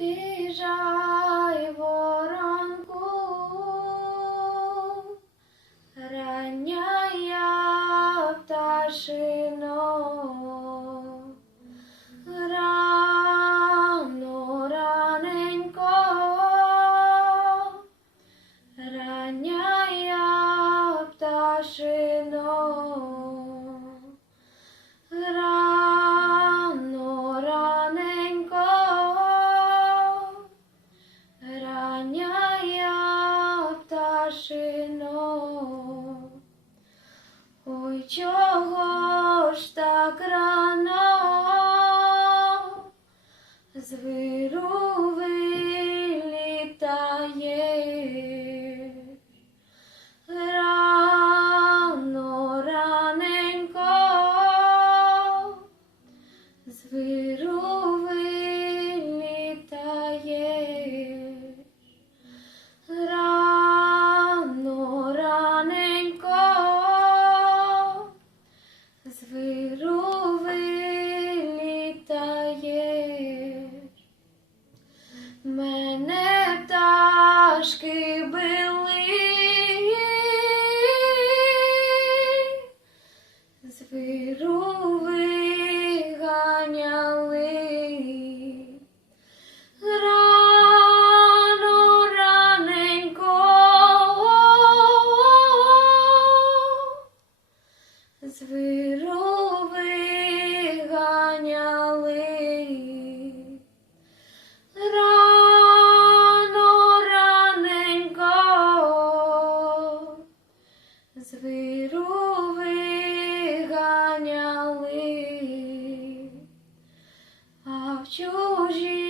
Біжай воронку, рання я пташино, рано раненько, рання я пташино. Ой, чого ж так рано з виру вилітає? Рано раненько, з виру з виру виганяли. Рано раненько, з а в чужій